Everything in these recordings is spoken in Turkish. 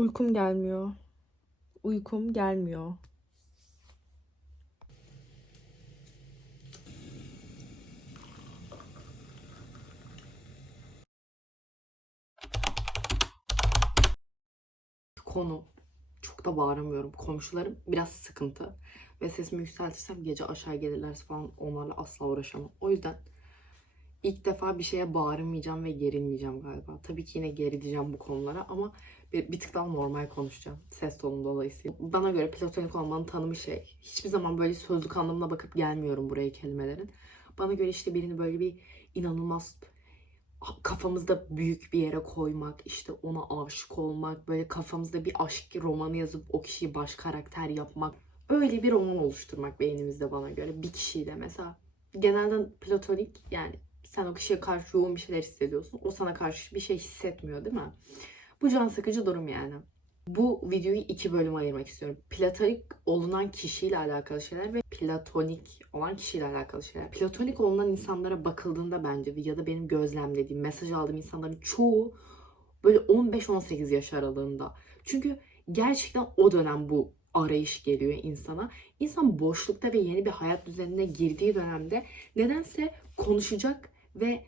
Uykum gelmiyor. Uykum gelmiyor. konu. Çok da bağıramıyorum. Komşularım biraz sıkıntı. Ve sesimi yükseltirsem gece aşağı gelirlerse falan onlarla asla uğraşamam. O yüzden ilk defa bir şeye bağırmayacağım ve gerilmeyeceğim galiba. Tabii ki yine gerileceğim bu konulara ama bir, bir tık daha normal konuşacağım. Ses tonum dolayısıyla. Bana göre platonik olmanın tanımı şey. Hiçbir zaman böyle sözlük anlamına bakıp gelmiyorum buraya kelimelerin. Bana göre işte birini böyle bir inanılmaz kafamızda büyük bir yere koymak, işte ona aşık olmak, böyle kafamızda bir aşk romanı yazıp o kişiyi baş karakter yapmak. Öyle bir roman oluşturmak beynimizde bana göre. Bir kişiyle mesela. Genelde platonik yani sen o kişiye karşı yoğun bir şeyler hissediyorsun. O sana karşı bir şey hissetmiyor değil mi? Bu can sıkıcı durum yani. Bu videoyu iki bölüme ayırmak istiyorum. Platonik olunan kişiyle alakalı şeyler ve platonik olan kişiyle alakalı şeyler. Platonik olunan insanlara bakıldığında bence ya da benim gözlemlediğim, mesaj aldığım insanların çoğu böyle 15-18 yaş aralığında. Çünkü gerçekten o dönem bu arayış geliyor insana. İnsan boşlukta ve yeni bir hayat düzenine girdiği dönemde nedense konuşacak ve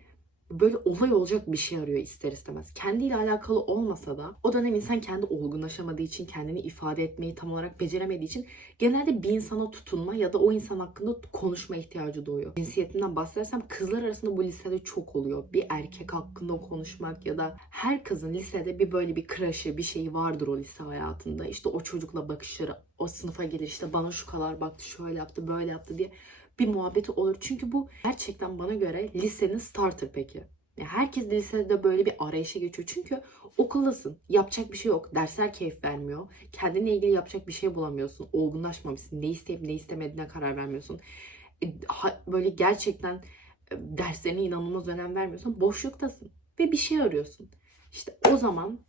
böyle olay olacak bir şey arıyor ister istemez. Kendiyle alakalı olmasa da o dönem insan kendi olgunlaşamadığı için, kendini ifade etmeyi tam olarak beceremediği için genelde bir insana tutunma ya da o insan hakkında konuşma ihtiyacı doğuyor. Cinsiyetimden bahsedersem kızlar arasında bu lisede çok oluyor. Bir erkek hakkında konuşmak ya da her kızın lisede bir böyle bir crush'ı, bir şeyi vardır o lise hayatında. İşte o çocukla bakışları, o sınıfa gelir işte bana şu kadar baktı, şöyle yaptı, böyle yaptı diye bir muhabbeti olur. Çünkü bu gerçekten bana göre lisenin starter peki. Ya herkes lisede böyle bir arayışa geçiyor. Çünkü okuldasın. Yapacak bir şey yok. Dersler keyif vermiyor. Kendine ilgili yapacak bir şey bulamıyorsun. Olgunlaşmamışsın. Ne isteyip ne istemediğine karar vermiyorsun. E, Böyle gerçekten e, derslerine inanılmaz önem vermiyorsun. Boşluktasın. Ve bir şey arıyorsun. İşte o zaman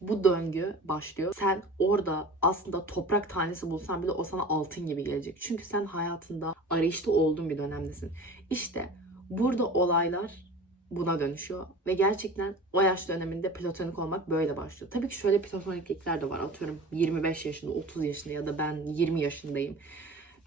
bu döngü başlıyor. Sen orada aslında toprak tanesi bulsan bile o sana altın gibi gelecek. Çünkü sen hayatında arayışta olduğun bir dönemdesin. İşte burada olaylar buna dönüşüyor. Ve gerçekten o yaş döneminde platonik olmak böyle başlıyor. Tabii ki şöyle platoniklikler de var. Atıyorum 25 yaşında, 30 yaşında ya da ben 20 yaşındayım.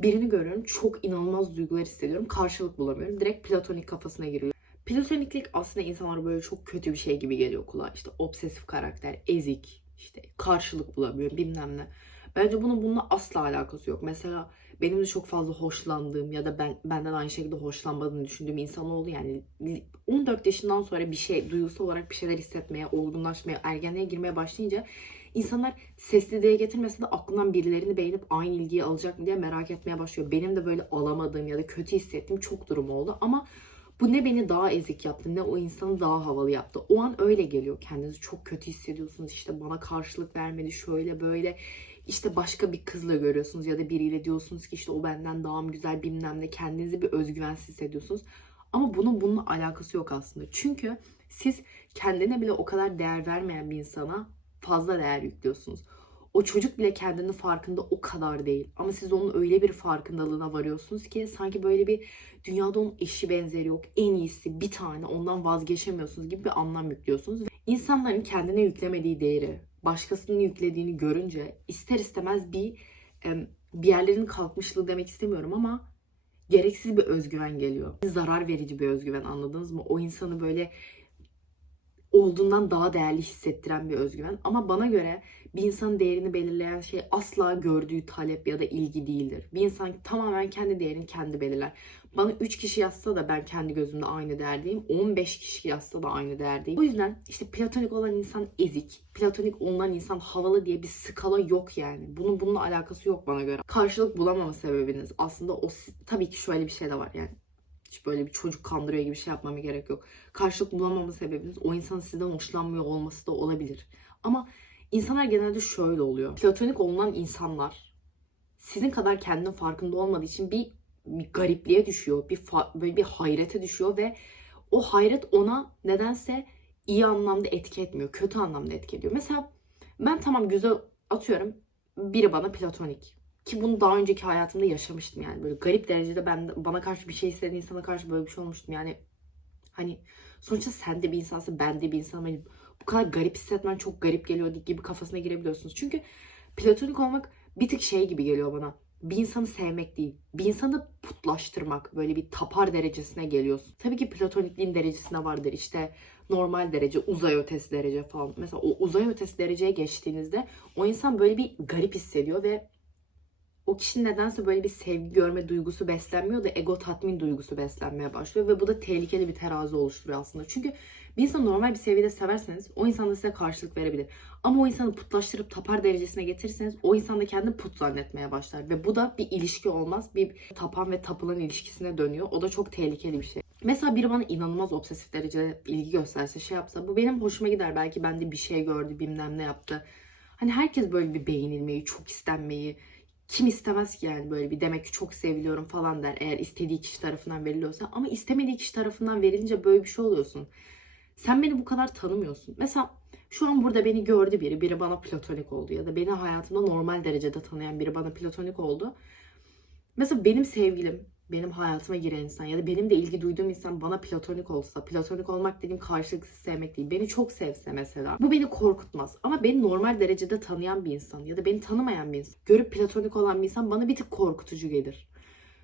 Birini görüyorum, çok inanılmaz duygular hissediyorum. Karşılık bulamıyorum. Direkt platonik kafasına giriyor. Platoniklik aslında insanlara böyle çok kötü bir şey gibi geliyor kulağa. İşte obsesif karakter, ezik, işte karşılık bulamıyor bilmem ne. Bence bunun bununla asla alakası yok. Mesela benim de çok fazla hoşlandığım ya da ben benden aynı şekilde hoşlanmadığını düşündüğüm insan oldu. Yani 14 yaşından sonra bir şey, duygusal olarak bir şeyler hissetmeye, olgunlaşmaya, ergenliğe girmeye başlayınca insanlar sesli diye getirmese de aklından birilerini beğenip aynı ilgiyi alacak mı diye merak etmeye başlıyor. Benim de böyle alamadığım ya da kötü hissettiğim çok durum oldu ama bu ne beni daha ezik yaptı ne o insanı daha havalı yaptı. O an öyle geliyor. Kendinizi çok kötü hissediyorsunuz. İşte bana karşılık vermedi şöyle böyle. İşte başka bir kızla görüyorsunuz ya da biriyle diyorsunuz ki işte o benden daha mı güzel bilmem ne. Kendinizi bir özgüvensiz hissediyorsunuz. Ama bunun bununla alakası yok aslında. Çünkü siz kendine bile o kadar değer vermeyen bir insana fazla değer yüklüyorsunuz. O çocuk bile kendinin farkında o kadar değil. Ama siz onun öyle bir farkındalığına varıyorsunuz ki sanki böyle bir dünyada onun eşi benzeri yok. En iyisi bir tane ondan vazgeçemiyorsunuz gibi bir anlam yüklüyorsunuz. İnsanların kendine yüklemediği değeri başkasının yüklediğini görünce ister istemez bir bir yerlerin kalkmışlığı demek istemiyorum ama gereksiz bir özgüven geliyor. Zarar verici bir özgüven anladınız mı? O insanı böyle olduğundan daha değerli hissettiren bir özgüven. Ama bana göre bir insanın değerini belirleyen şey asla gördüğü talep ya da ilgi değildir. Bir insan tamamen kendi değerini kendi belirler. Bana 3 kişi yazsa da ben kendi gözümde aynı değerdeyim. 15 kişi yazsa da aynı değerdeyim. O yüzden işte platonik olan insan ezik, platonik olan insan havalı diye bir skala yok yani. Bunun bununla alakası yok bana göre. Karşılık bulamama sebebiniz aslında o tabii ki şöyle bir şey de var yani. Hiç böyle bir çocuk kandırıyor gibi bir şey yapmama gerek yok. Karşılık bulamama sebebiniz o insanın sizden hoşlanmıyor olması da olabilir. Ama insanlar genelde şöyle oluyor. Platonik olunan insanlar sizin kadar kendinin farkında olmadığı için bir, bir garipliğe düşüyor. Bir böyle bir hayrete düşüyor ve o hayret ona nedense iyi anlamda etki etmiyor. Kötü anlamda etki ediyor. Mesela ben tamam güzel atıyorum biri bana platonik. Ki bunu daha önceki hayatımda yaşamıştım yani. Böyle garip derecede ben bana karşı bir şey istediğin insana karşı böyle bir şey olmuştum. Yani hani sonuçta sen de bir insansın ben de bir insanım. Hani bu kadar garip hissetmen çok garip geliyor gibi kafasına girebiliyorsunuz. Çünkü platonik olmak bir tık şey gibi geliyor bana. Bir insanı sevmek değil. Bir insanı putlaştırmak. Böyle bir tapar derecesine geliyorsun. Tabii ki platonikliğin derecesine vardır. İşte normal derece, uzay ötesi derece falan. Mesela o uzay ötesi dereceye geçtiğinizde o insan böyle bir garip hissediyor ve o kişinin nedense böyle bir sevgi görme duygusu beslenmiyor da ego tatmin duygusu beslenmeye başlıyor ve bu da tehlikeli bir terazi oluşturuyor aslında. Çünkü bir insanı normal bir seviyede severseniz o insan da size karşılık verebilir. Ama o insanı putlaştırıp tapar derecesine getirirseniz o insan da kendini put zannetmeye başlar. Ve bu da bir ilişki olmaz. Bir tapan ve tapılan ilişkisine dönüyor. O da çok tehlikeli bir şey. Mesela biri bana inanılmaz obsesif derecede ilgi gösterse şey yapsa bu benim hoşuma gider. Belki bende bir şey gördü bilmem ne yaptı. Hani herkes böyle bir beğenilmeyi, çok istenmeyi, kim istemez ki yani böyle bir demek ki çok seviliyorum falan der eğer istediği kişi tarafından veriliyorsa ama istemediği kişi tarafından verilince böyle bir şey oluyorsun. Sen beni bu kadar tanımıyorsun. Mesela şu an burada beni gördü biri, biri bana platonik oldu ya da beni hayatımda normal derecede tanıyan biri bana platonik oldu. Mesela benim sevgilim, benim hayatıma giren insan ya da benim de ilgi duyduğum insan bana platonik olsa, platonik olmak dediğim karşılıksız sevmek değil. Beni çok sevse mesela. Bu beni korkutmaz. Ama beni normal derecede tanıyan bir insan ya da beni tanımayan bir insan, görüp platonik olan bir insan bana bir tık korkutucu gelir.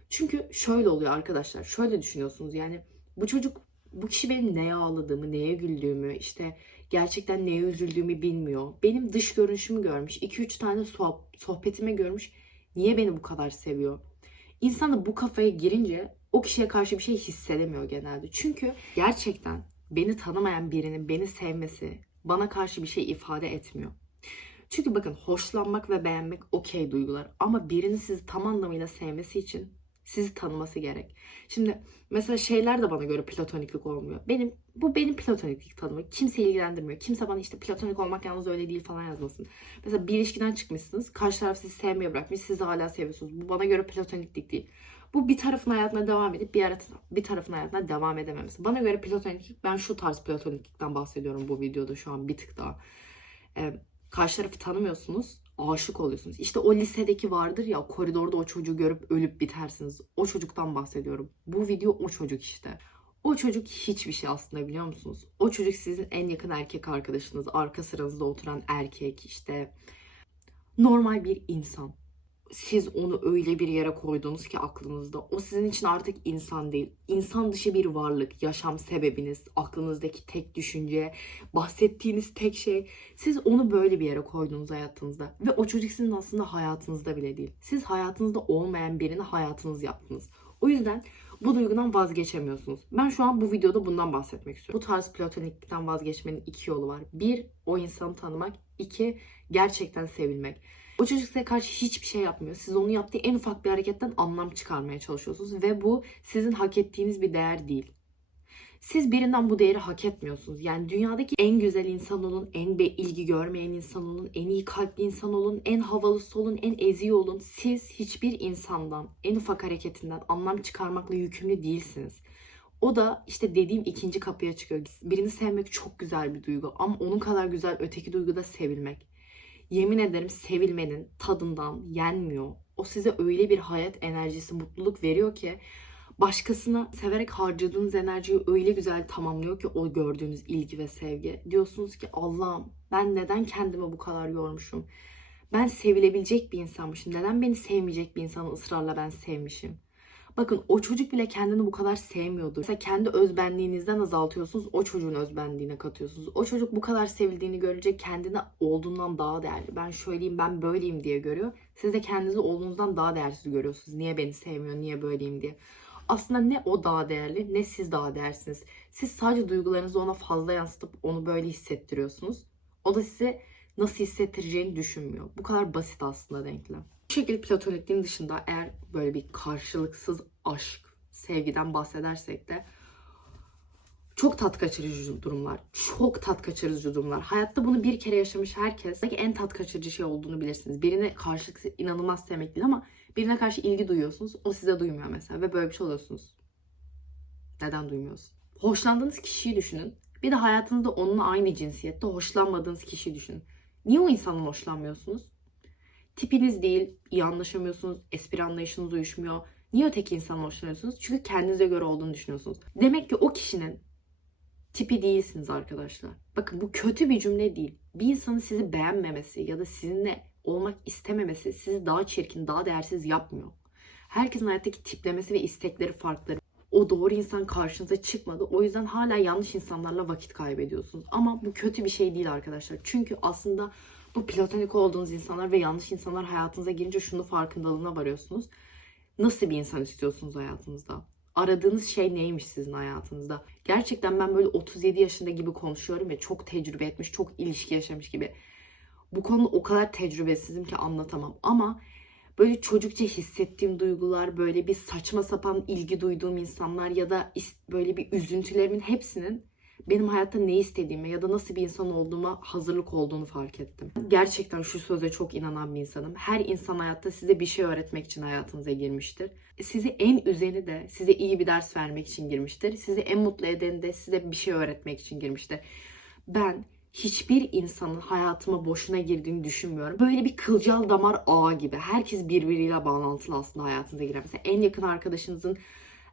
Çünkü şöyle oluyor arkadaşlar. Şöyle düşünüyorsunuz yani bu çocuk bu kişi benim neye ağladığımı, neye güldüğümü, işte gerçekten neye üzüldüğümü bilmiyor. Benim dış görünüşümü görmüş. 2-3 tane soh- sohbetime görmüş. Niye beni bu kadar seviyor? İnsan da bu kafaya girince o kişiye karşı bir şey hissedemiyor genelde. Çünkü gerçekten beni tanımayan birinin beni sevmesi bana karşı bir şey ifade etmiyor. Çünkü bakın hoşlanmak ve beğenmek okey duygular ama birinin sizi tam anlamıyla sevmesi için sizi tanıması gerek. Şimdi mesela şeyler de bana göre platoniklik olmuyor. Benim bu benim platoniklik tanımı. Kimse ilgilendirmiyor. Kimse bana işte platonik olmak yalnız öyle değil falan yazmasın. Mesela bir ilişkiden çıkmışsınız. Karşı taraf sizi sevmeye bırakmış. Siz hala seviyorsunuz. Bu bana göre platoniklik değil. Bu bir tarafın hayatına devam edip bir, ara- bir tarafın hayatına devam edememesi. Bana göre platoniklik, ben şu tarz platoniklikten bahsediyorum bu videoda şu an bir tık daha. Ee, karşı tarafı tanımıyorsunuz, aşık oluyorsunuz. İşte o lisedeki vardır ya koridorda o çocuğu görüp ölüp bitersiniz. O çocuktan bahsediyorum. Bu video o çocuk işte. O çocuk hiçbir şey aslında biliyor musunuz? O çocuk sizin en yakın erkek arkadaşınız, arka sıranızda oturan erkek, işte normal bir insan. Siz onu öyle bir yere koydunuz ki aklınızda. O sizin için artık insan değil. İnsan dışı bir varlık, yaşam sebebiniz, aklınızdaki tek düşünce, bahsettiğiniz tek şey. Siz onu böyle bir yere koydunuz hayatınızda. Ve o çocuk sizin aslında hayatınızda bile değil. Siz hayatınızda olmayan birini hayatınız yaptınız. O yüzden bu duygudan vazgeçemiyorsunuz. Ben şu an bu videoda bundan bahsetmek istiyorum. Bu tarz platoniklikten vazgeçmenin iki yolu var. Bir, o insanı tanımak. İki, gerçekten sevilmek. O çocuk size karşı hiçbir şey yapmıyor. Siz onun yaptığı en ufak bir hareketten anlam çıkarmaya çalışıyorsunuz. Ve bu sizin hak ettiğiniz bir değer değil. Siz birinden bu değeri hak etmiyorsunuz. Yani dünyadaki en güzel insan olun, en be ilgi görmeyen insan olun, en iyi kalpli insan olun, en havalısı olun, en eziği olun. Siz hiçbir insandan, en ufak hareketinden anlam çıkarmakla yükümlü değilsiniz. O da işte dediğim ikinci kapıya çıkıyor. Birini sevmek çok güzel bir duygu ama onun kadar güzel öteki duygu da sevilmek. Yemin ederim sevilmenin tadından yenmiyor. O size öyle bir hayat enerjisi, mutluluk veriyor ki başkasına severek harcadığınız enerjiyi öyle güzel tamamlıyor ki o gördüğünüz ilgi ve sevgi. Diyorsunuz ki Allah'ım ben neden kendimi bu kadar yormuşum? Ben sevilebilecek bir insanmışım. Neden beni sevmeyecek bir insanı ısrarla ben sevmişim? Bakın o çocuk bile kendini bu kadar sevmiyordur. Mesela kendi özbenliğinizden azaltıyorsunuz, o çocuğun özbenliğine katıyorsunuz. O çocuk bu kadar sevildiğini görünce kendini olduğundan daha değerli. Ben şöyleyim, ben böyleyim diye görüyor. Siz de kendinizi olduğunuzdan daha değersiz görüyorsunuz. Niye beni sevmiyor, niye böyleyim diye. Aslında ne o daha değerli ne siz daha değersiniz. Siz sadece duygularınızı ona fazla yansıtıp onu böyle hissettiriyorsunuz. O da size nasıl hissettireceğini düşünmüyor. Bu kadar basit aslında denklem. Şekilde platonikliğin dışında eğer böyle bir karşılıksız aşk, sevgiden bahsedersek de çok tat kaçırıcı durumlar. Çok tat kaçırıcı durumlar. Hayatta bunu bir kere yaşamış herkes belki en tat kaçırıcı şey olduğunu bilirsiniz. Birine karşılıksız inanılmaz sevmek değil ama birine karşı ilgi duyuyorsunuz. O size duymuyor mesela ve böyle bir şey oluyorsunuz. Neden duymuyorsun? Hoşlandığınız kişiyi düşünün. Bir de hayatınızda onunla aynı cinsiyette hoşlanmadığınız kişiyi düşünün. Niye o insandan hoşlanmıyorsunuz? Tipiniz değil, iyi anlaşamıyorsunuz, espri anlayışınız uyuşmuyor. Niye öteki insanla hoşlanıyorsunuz? Çünkü kendinize göre olduğunu düşünüyorsunuz. Demek ki o kişinin tipi değilsiniz arkadaşlar. Bakın bu kötü bir cümle değil. Bir insanın sizi beğenmemesi ya da sizinle olmak istememesi sizi daha çirkin, daha değersiz yapmıyor. Herkesin hayattaki tiplemesi ve istekleri farklı. O doğru insan karşınıza çıkmadı. O yüzden hala yanlış insanlarla vakit kaybediyorsunuz. Ama bu kötü bir şey değil arkadaşlar. Çünkü aslında bu platonik olduğunuz insanlar ve yanlış insanlar hayatınıza girince şunu farkındalığına varıyorsunuz. Nasıl bir insan istiyorsunuz hayatınızda? Aradığınız şey neymiş sizin hayatınızda? Gerçekten ben böyle 37 yaşında gibi konuşuyorum ya çok tecrübe etmiş, çok ilişki yaşamış gibi. Bu konuda o kadar tecrübesizim ki anlatamam. Ama böyle çocukça hissettiğim duygular, böyle bir saçma sapan ilgi duyduğum insanlar ya da böyle bir üzüntülerimin hepsinin benim hayatta ne istediğime ya da nasıl bir insan olduğuma hazırlık olduğunu fark ettim. Gerçekten şu söze çok inanan bir insanım. Her insan hayatta size bir şey öğretmek için hayatınıza girmiştir. Sizi en üzeni de size iyi bir ders vermek için girmiştir. Sizi en mutlu edeni de size bir şey öğretmek için girmiştir. Ben hiçbir insanın hayatıma boşuna girdiğini düşünmüyorum. Böyle bir kılcal damar ağı gibi. Herkes birbiriyle bağlantılı aslında hayatınıza giren. Mesela en yakın arkadaşınızın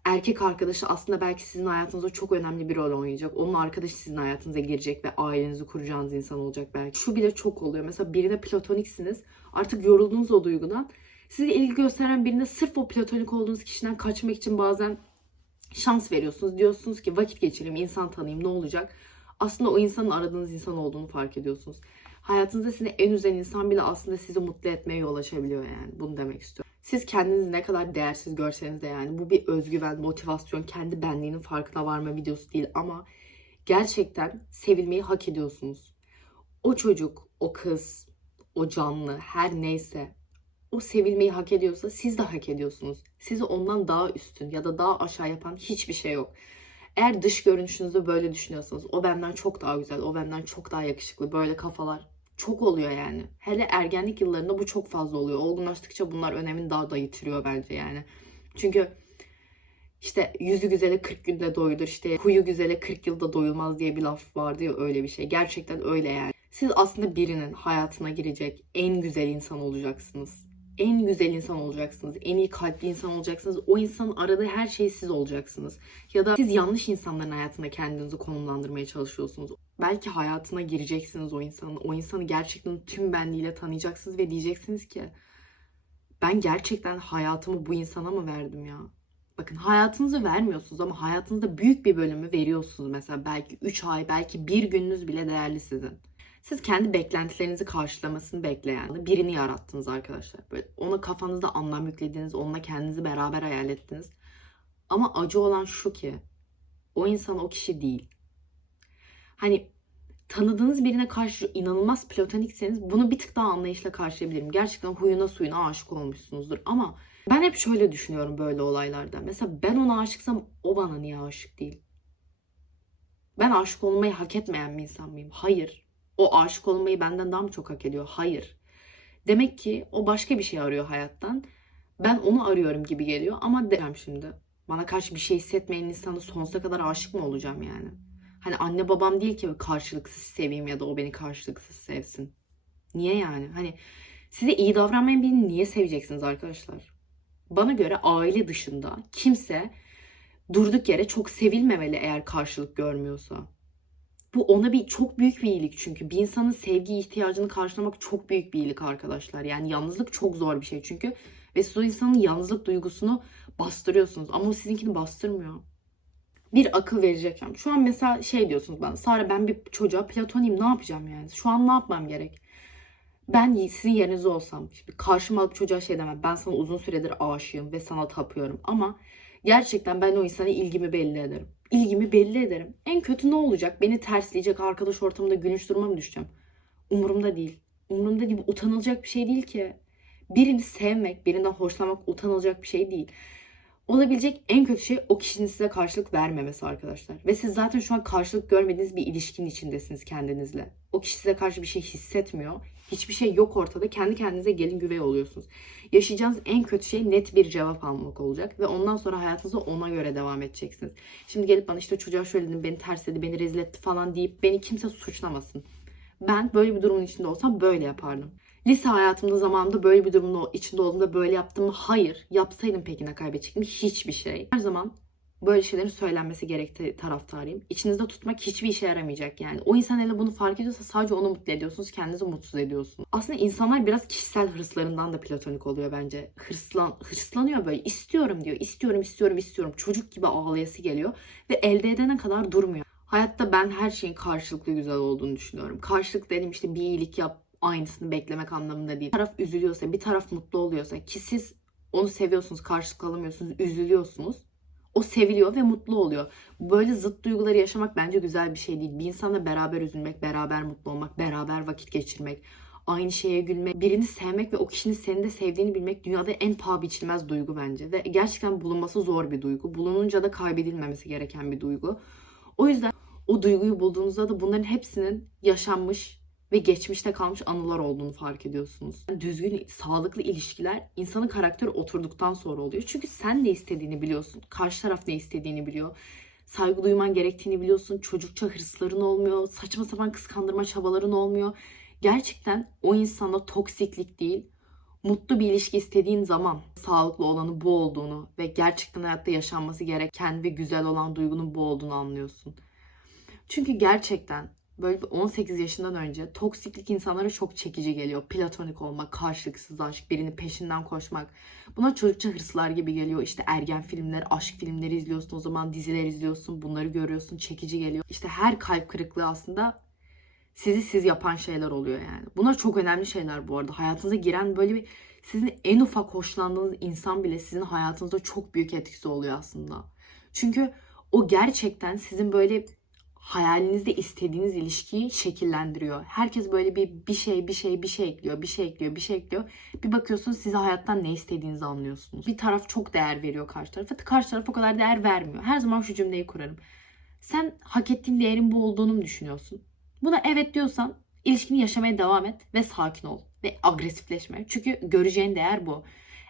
erkek arkadaşı aslında belki sizin hayatınızda çok önemli bir rol oynayacak. Onun arkadaşı sizin hayatınıza girecek ve ailenizi kuracağınız insan olacak belki. Şu bile çok oluyor. Mesela birine platoniksiniz. Artık yoruldunuz o duygudan. Size ilgi gösteren birine sırf o platonik olduğunuz kişiden kaçmak için bazen şans veriyorsunuz. Diyorsunuz ki vakit geçireyim, insan tanıyayım ne olacak? Aslında o insanın aradığınız insan olduğunu fark ediyorsunuz. Hayatınızda sizi en üzen insan bile aslında sizi mutlu etmeye yol açabiliyor yani. Bunu demek istiyorum. Siz kendinizi ne kadar değersiz görseniz de yani bu bir özgüven, motivasyon, kendi benliğinin farkına varma videosu değil ama gerçekten sevilmeyi hak ediyorsunuz. O çocuk, o kız, o canlı her neyse o sevilmeyi hak ediyorsa siz de hak ediyorsunuz. Sizi ondan daha üstün ya da daha aşağı yapan hiçbir şey yok. Eğer dış görünüşünüzde böyle düşünüyorsanız o benden çok daha güzel, o benden çok daha yakışıklı böyle kafalar çok oluyor yani. Hele ergenlik yıllarında bu çok fazla oluyor. Olgunlaştıkça bunlar önemini daha da yitiriyor bence yani. Çünkü işte yüzü güzele 40 günde doyulur işte huyu güzele 40 yılda doyulmaz diye bir laf vardı ya öyle bir şey. Gerçekten öyle yani. Siz aslında birinin hayatına girecek en güzel insan olacaksınız. En güzel insan olacaksınız. En iyi kalpli insan olacaksınız. O insanın aradığı her şey siz olacaksınız. Ya da siz yanlış insanların hayatına kendinizi konumlandırmaya çalışıyorsunuz. Belki hayatına gireceksiniz o insanın. O insanı gerçekten tüm benliğiyle tanıyacaksınız ve diyeceksiniz ki ben gerçekten hayatımı bu insana mı verdim ya? Bakın hayatınızı vermiyorsunuz ama hayatınızda büyük bir bölümü veriyorsunuz. Mesela belki 3 ay, belki bir gününüz bile değerli sizin. Siz kendi beklentilerinizi karşılamasını bekleyen birini yarattınız arkadaşlar. Böyle ona kafanızda anlam yüklediniz, onunla kendinizi beraber hayal ettiniz. Ama acı olan şu ki o insan o kişi değil. Hani tanıdığınız birine karşı inanılmaz platonikseniz bunu bir tık daha anlayışla karşılayabilirim. Gerçekten huyuna suyuna aşık olmuşsunuzdur ama ben hep şöyle düşünüyorum böyle olaylarda. Mesela ben ona aşıksam o bana niye aşık değil? Ben aşık olmayı hak etmeyen bir insan mıyım? Hayır. O aşık olmayı benden daha mı çok hak ediyor? Hayır. Demek ki o başka bir şey arıyor hayattan. Ben onu arıyorum gibi geliyor ama demem şimdi. Bana karşı bir şey hissetmeyen insana sonsuza kadar aşık mı olacağım yani? Hani anne babam değil ki karşılıksız seveyim ya da o beni karşılıksız sevsin. Niye yani? Hani size iyi davranmayan birini niye seveceksiniz arkadaşlar? Bana göre aile dışında kimse durduk yere çok sevilmemeli eğer karşılık görmüyorsa. Bu ona bir çok büyük bir iyilik çünkü bir insanın sevgi ihtiyacını karşılamak çok büyük bir iyilik arkadaşlar. Yani yalnızlık çok zor bir şey çünkü ve siz o insanın yalnızlık duygusunu bastırıyorsunuz ama o sizinkini bastırmıyor. Bir akıl verecekken. Şu an mesela şey diyorsunuz bana. Sara ben bir çocuğa platoniyim ne yapacağım yani? Şu an ne yapmam gerek? Ben sizin yerinizde olsam şimdi karşıma alıp çocuğa şey demem. Ben sana uzun süredir aşığım ve sana tapıyorum ama gerçekten ben o insana ilgimi belli ederim. İlgimi belli ederim. En kötü ne olacak? Beni tersleyecek arkadaş ortamında gülünç duruma mı düşeceğim? Umurumda değil. Umurumda değil. Utanılacak bir şey değil ki. Birini sevmek, birinden hoşlanmak utanılacak bir şey değil. Olabilecek en kötü şey o kişinin size karşılık vermemesi arkadaşlar. Ve siz zaten şu an karşılık görmediğiniz bir ilişkinin içindesiniz kendinizle. O kişi size karşı bir şey hissetmiyor. Hiçbir şey yok ortada. Kendi kendinize gelin güvey oluyorsunuz. Yaşayacağınız en kötü şey net bir cevap almak olacak. Ve ondan sonra hayatınıza ona göre devam edeceksiniz. Şimdi gelip bana işte çocuğa şöyle dedim, beni tersledi, beni rezil etti falan deyip beni kimse suçlamasın. Ben böyle bir durumun içinde olsam böyle yapardım. Lise hayatımda zamanında böyle bir durumun içinde olduğumda böyle yaptım mı? Hayır. Yapsaydım peki ne kaybedecektim? Hiçbir şey. Her zaman böyle şeylerin söylenmesi gerektiği taraftarıyım. İçinizde tutmak hiçbir işe yaramayacak yani. O insan hele bunu fark ediyorsa sadece onu mutlu ediyorsunuz. Kendinizi mutsuz ediyorsunuz. Aslında insanlar biraz kişisel hırslarından da platonik oluyor bence. Hırslan, hırslanıyor böyle. istiyorum diyor. İstiyorum, istiyorum, istiyorum. Çocuk gibi ağlayası geliyor. Ve elde edene kadar durmuyor. Hayatta ben her şeyin karşılıklı güzel olduğunu düşünüyorum. Karşılık dedim işte bir iyilik yap aynısını beklemek anlamında değil. Bir taraf üzülüyorsa, bir taraf mutlu oluyorsa ki siz onu seviyorsunuz, karşılık alamıyorsunuz, üzülüyorsunuz. O seviliyor ve mutlu oluyor. Böyle zıt duyguları yaşamak bence güzel bir şey değil. Bir insanla beraber üzülmek, beraber mutlu olmak, beraber vakit geçirmek, aynı şeye gülmek, birini sevmek ve o kişinin seni de sevdiğini bilmek dünyada en paha biçilmez duygu bence. Ve gerçekten bulunması zor bir duygu. Bulununca da kaybedilmemesi gereken bir duygu. O yüzden o duyguyu bulduğunuzda da bunların hepsinin yaşanmış ve geçmişte kalmış anılar olduğunu fark ediyorsunuz. Düzgün, sağlıklı ilişkiler insanın karakteri oturduktan sonra oluyor. Çünkü sen ne istediğini biliyorsun. Karşı taraf ne istediğini biliyor. Saygı duyman gerektiğini biliyorsun. Çocukça hırsların olmuyor. Saçma sapan kıskandırma çabaların olmuyor. Gerçekten o insana toksiklik değil, mutlu bir ilişki istediğin zaman sağlıklı olanı bu olduğunu ve gerçekten hayatta yaşanması gereken ve güzel olan duygunun bu olduğunu anlıyorsun. Çünkü gerçekten böyle bir 18 yaşından önce toksiklik insanlara çok çekici geliyor. Platonik olmak, karşılıksız aşk, birinin peşinden koşmak. Buna çocukça hırslar gibi geliyor. İşte ergen filmler, aşk filmleri izliyorsun. O zaman diziler izliyorsun. Bunları görüyorsun. Çekici geliyor. İşte her kalp kırıklığı aslında sizi siz yapan şeyler oluyor yani. Bunlar çok önemli şeyler bu arada. Hayatınıza giren böyle bir sizin en ufak hoşlandığınız insan bile sizin hayatınızda çok büyük etkisi oluyor aslında. Çünkü o gerçekten sizin böyle hayalinizde istediğiniz ilişkiyi şekillendiriyor. Herkes böyle bir bir şey bir şey bir şey ekliyor, bir şey ekliyor, bir şey ekliyor. Bir bakıyorsunuz size hayattan ne istediğinizi anlıyorsunuz. Bir taraf çok değer veriyor karşı tarafa. Karşı taraf o kadar değer vermiyor. Her zaman şu cümleyi kurarım. Sen hak ettiğin değerin bu olduğunu mu düşünüyorsun? Buna evet diyorsan ilişkini yaşamaya devam et ve sakin ol ve agresifleşme. Çünkü göreceğin değer bu.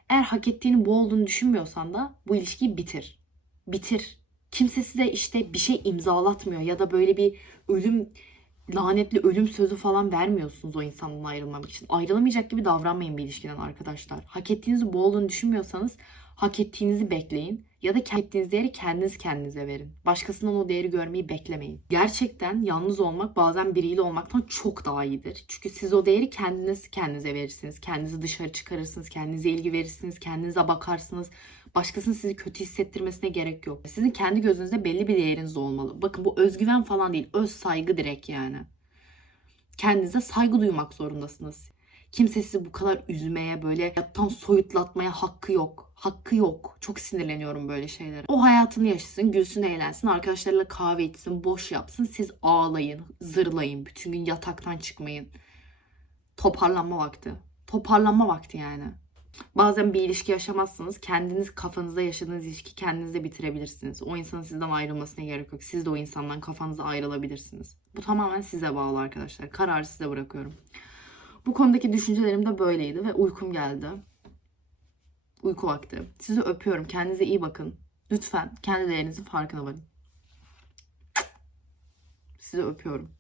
Eğer hak ettiğinin bu olduğunu düşünmüyorsan da bu ilişkiyi bitir. Bitir. Kimse size işte bir şey imzalatmıyor ya da böyle bir ölüm lanetli ölüm sözü falan vermiyorsunuz o insandan ayrılmamak için. Ayrılamayacak gibi davranmayın bir ilişkiden arkadaşlar. Hak ettiğinizi bu olduğunu düşünmüyorsanız hak ettiğinizi bekleyin ya da hak ettiğiniz değeri kendiniz kendinize verin. Başkasından o değeri görmeyi beklemeyin. Gerçekten yalnız olmak bazen biriyle olmaktan çok daha iyidir. Çünkü siz o değeri kendiniz kendinize verirsiniz. Kendinizi dışarı çıkarırsınız, kendinize ilgi verirsiniz, kendinize bakarsınız. Başkasının sizi kötü hissettirmesine gerek yok. Sizin kendi gözünüzde belli bir değeriniz olmalı. Bakın bu özgüven falan değil, öz saygı direkt yani. Kendinize saygı duymak zorundasınız. Kimse sizi bu kadar üzmeye, böyle hayattan soyutlatmaya hakkı yok. Hakkı yok. Çok sinirleniyorum böyle şeylere. O hayatını yaşasın, gülsün, eğlensin, arkadaşlarıyla kahve içsin, boş yapsın. Siz ağlayın, zırlayın, bütün gün yataktan çıkmayın. Toparlanma vakti. Toparlanma vakti yani. Bazen bir ilişki yaşamazsınız. Kendiniz kafanızda yaşadığınız ilişki kendinizde bitirebilirsiniz. O insanın sizden ayrılmasına gerek yok. Siz de o insandan kafanızda ayrılabilirsiniz. Bu tamamen size bağlı arkadaşlar. Kararı size bırakıyorum. Bu konudaki düşüncelerim de böyleydi ve uykum geldi. Uyku vakti. Sizi öpüyorum. Kendinize iyi bakın. Lütfen kendi değerinizin farkına varın. Sizi öpüyorum.